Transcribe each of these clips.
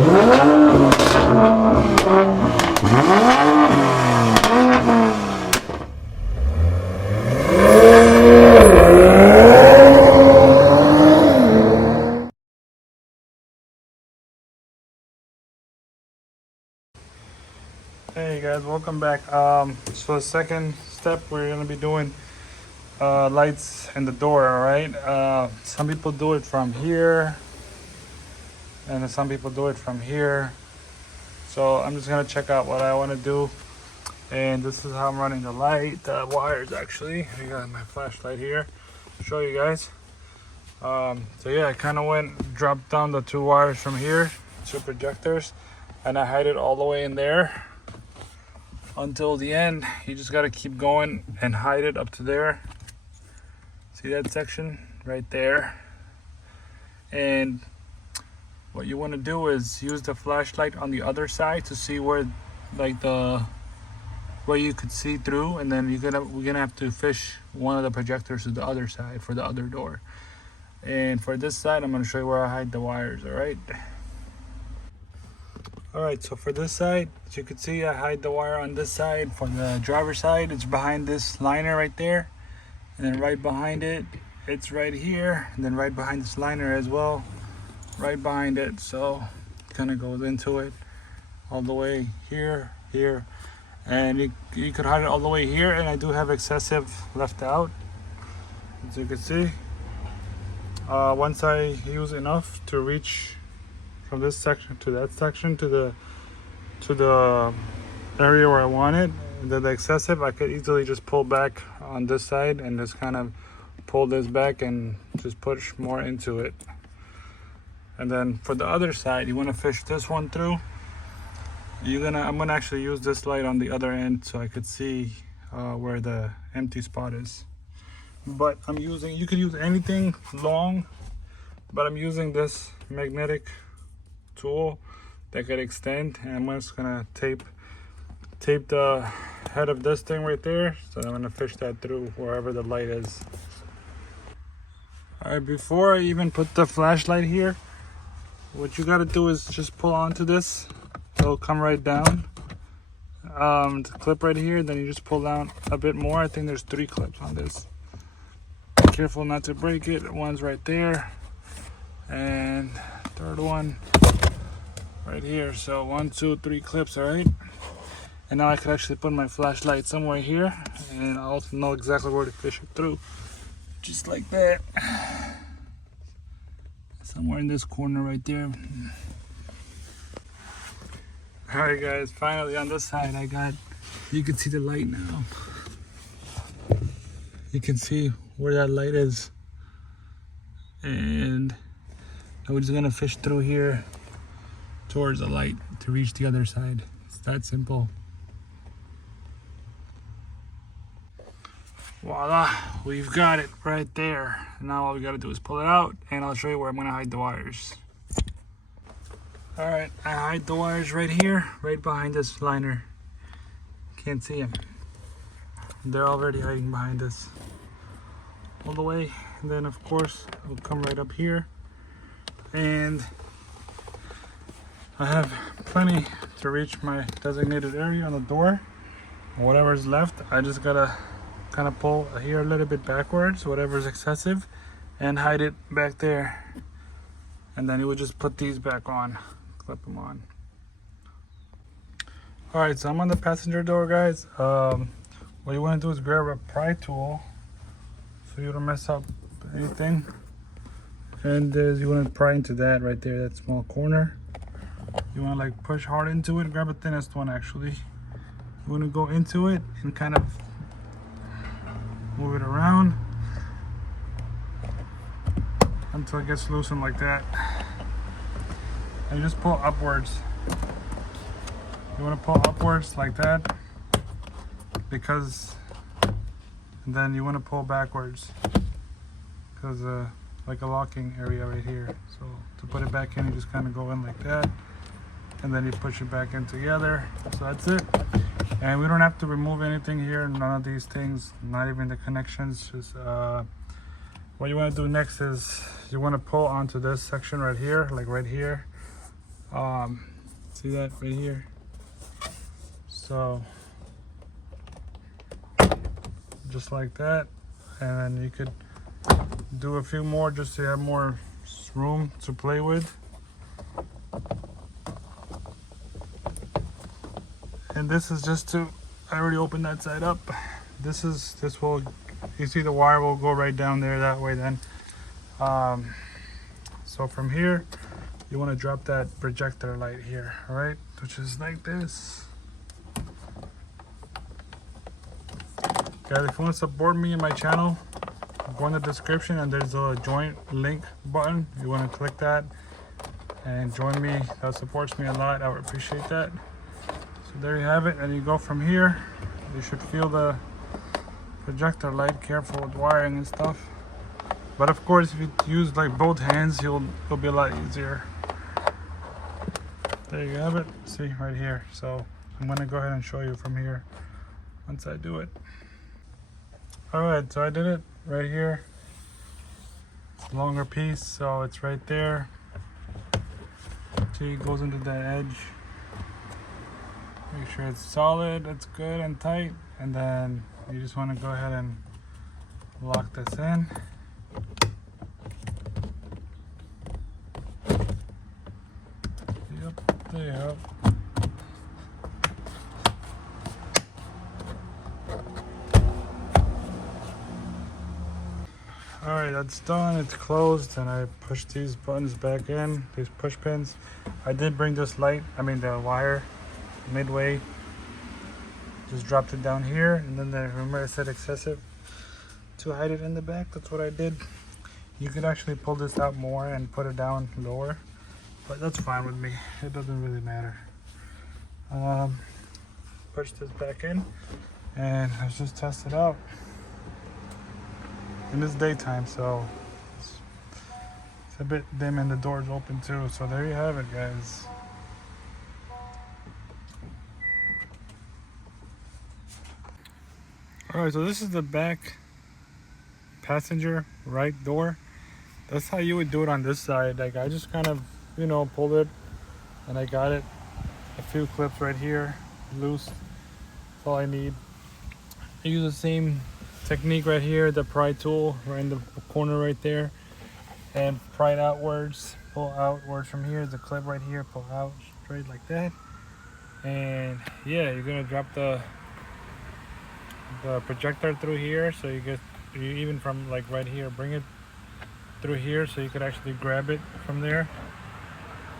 Hey guys, welcome back. So the second step, we're gonna be doing lights in the door. All right. Some people do it from here, and some people do it from here. So I'm just gonna check out what I want to do, and this is how I'm running the light. The wires actually. I got my flashlight here. Show you guys. So yeah, I kind of dropped down the two wires from here, two projectors, and I hide it all the way in there until the end. You just got to keep going and hide it up to there. See that section right there? And what you want to do is use the flashlight on the other side to see where, like, where you could see through, and then we're gonna have to fish one of the projectors to the other side for the other door. And for this side, I'm gonna show you where I hide the wires. All right, so for this side, as you can see, I hide the wire on this side. For the driver's side, it's behind this liner right there, and then right behind it, it's right here, and then right behind this liner as well, right behind it. So it kind of goes into it all the way here, and you could hide it all the way here, and I do have excessive left out, as you can see. Once I use enough to reach from this section to that section to the area where I want it, the excessive, I could easily just pull back on this side and just kind of pull this back and just push more into it. And then for the other side, you want to fish this one through. I'm gonna actually use this light on the other end so I could see where the empty spot is. But you could use anything long, but I'm using this magnetic tool that could extend, and I'm just gonna tape the head of this thing right there. So I'm gonna fish that through wherever the light is. All right, before I even put the flashlight here, what you gotta do is just pull onto this. It'll come right down. The clip right here, then you just pull down a bit more. I think there's 3 clips on this. Be careful not to break it. One's right there, and third one right here. So 1, 2, 3 clips. All right, and now I could actually put my flashlight somewhere here, and I also know exactly where to fish it through, just like that. Somewhere in this corner right there. All right guys, finally on this side you can see the light now. You can see where that light is, and we're just gonna fish through here towards the light to reach the other side. It's that simple. Voila, we've got it right there. Now all we gotta do is pull it out, and I'll show you where I'm gonna hide the wires. All right, I hide the wires right here, right behind this liner. Can't see them. They're already hiding behind this all the way. And then of course, I'll come right up here, and I have plenty to reach my designated area on the door. Whatever's left, I just gotta kind of pull here a little bit backwards, whatever's excessive, and hide it back there. And then you would just put these back on, clip them on. All right, so I'm on the passenger door, guys. What you want to do is grab a pry tool so you don't mess up anything. And you want to pry into that right there, that small corner. You want to like push hard into it. Grab the thinnest one actually. You want to go into it and kind of move it around until it gets loosened like that. And you just pull upwards. You want to pull upwards like that, because and then you want to pull backwards, because like a locking area right here. So to put it back in, you just kind of go in like that, and then you push it back in together. So that's it. And we don't have to remove anything here, none of these things, not even the connections. Just what you want to do next is you want to pull onto this section right here, like right here. See that right here? So just like that, and then you could do a few more just to have more room to play with. And this is just to, I already opened that side up. This will, you see the wire will go right down there that way then. So from here, you want to drop that projector light here, all right? Which is like this. Guys, if you want to support me and my channel, go in the description and there's a join link button. You want to click that and join me. That supports me a lot. I would appreciate that. So there you have it, and you go from here. You should feel the projector light. Careful with wiring and stuff. But of course, if you use like both hands, it'll be a lot easier. There you have it. See right here. So I'm gonna go ahead and show you from here once I do it. All right, so I did it right here. Longer piece, so it's right there. See, it goes into that edge. Make sure it's solid, it's good and tight, and then you just want to go ahead and lock this in. Yep, there you go. Alright, that's done, it's closed, and I push these buttons back in, these push pins. I did bring this light, the wire, midway. Just dropped it down here, and then remember I said excessive to hide it in the back. That's what I did. You could actually pull this out more and put it down lower, but that's fine with me. It doesn't really matter. Push this back in, and let's just test it out. And it's daytime, so it's a bit dim, and the door's open too. So there you have it, guys. Alright, so this is the back passenger right door. That's how you would do it on this side. Like I just kind of, pulled it, and I got it. A few clips right here, loose. That's all I need. I use the same technique right here, the pry tool right in the corner right there, and pry it outwards, pull outwards from here. The clip right here, pull out straight like that. And yeah, you're gonna drop the projector through here, so you even from like right here, bring it through here so you could actually grab it from there.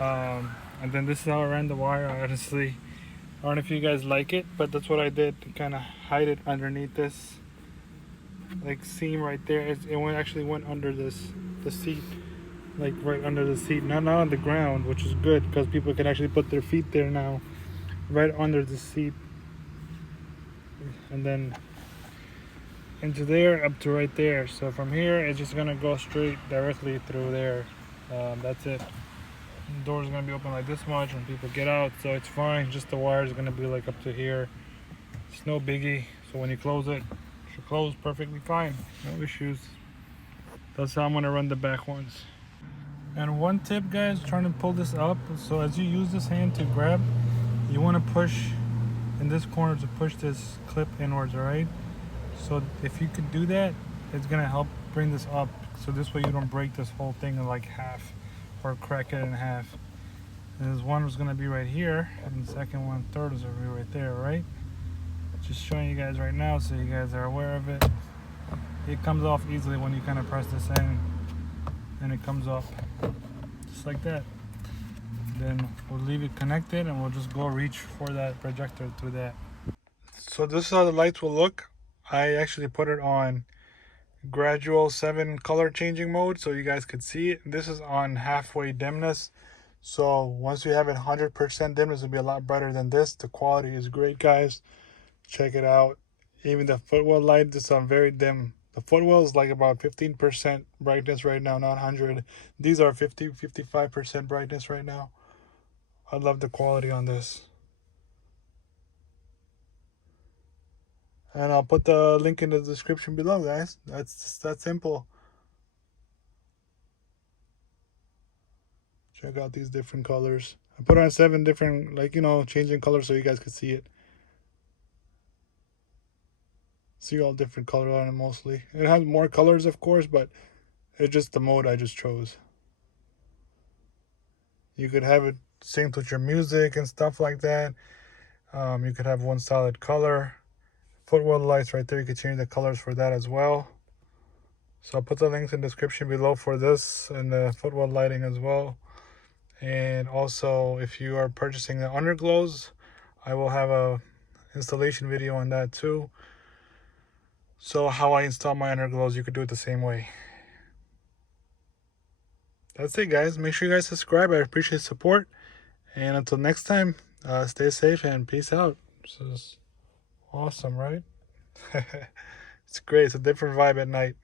And then this is how I ran the wire. Honestly, I don't know if you guys like it, but that's what I did to kind of hide it underneath this like seam right there. It actually went under the seat, like right under the seat, not on the ground, which is good because people can actually put their feet there now, right under the seat, and then into there up to right there. So from here it's just gonna go straight directly through there. That's it. The door is gonna be open like this much when people get out, so it's fine. Just the wire is gonna be like up to here. It's no biggie. So when you close it, it should close perfectly fine, no issues. That's how I'm gonna run the back ones. And one tip, guys, trying to pull this up. So as you use this hand to grab, you want to push in this corner to push this clip inwards, all right? So if you could do that, it's gonna help bring this up, so this way you don't break this whole thing in like half or crack it in half. And this one was gonna be right here, and the second one, third is gonna be right there, right? Just showing you guys right now so you guys are aware of it. It comes off easily when you kind of press this in, and it comes off just like that. Then we'll leave it connected, and we'll just go reach for that projector through that. So this is how the lights will look. I actually put it on gradual 7 color changing mode so you guys could see it. This is on halfway dimness, so once you have it 100% dimness, it'll be a lot brighter than this. The quality is great, guys. Check it out. Even the footwell light is on very dim. The footwell is like about 15% brightness right now, not 100. These are 50-55% brightness right now. I love the quality on this. And I'll put the link in the description below, guys. That's that simple. Check out these different colors. I put on 7 different, like, you know, changing colors so you guys could see it. See all different colors on it mostly. It has more colors, of course, but it's just the mode I just chose. You could have it synced with your music and stuff like that. You could have one solid color. Footwell lights right there, you could change the colors for that as well. So I'll put the links in the description below for this and the footwell lighting as well. And also, if you are purchasing the underglows, I will have a installation video on that too. So how I install my underglows, you could do it the same way. That's it, guys. Make sure you guys subscribe. I appreciate support. And until next time, stay safe and peace out. This is awesome, right? It's great. It's a different vibe at night.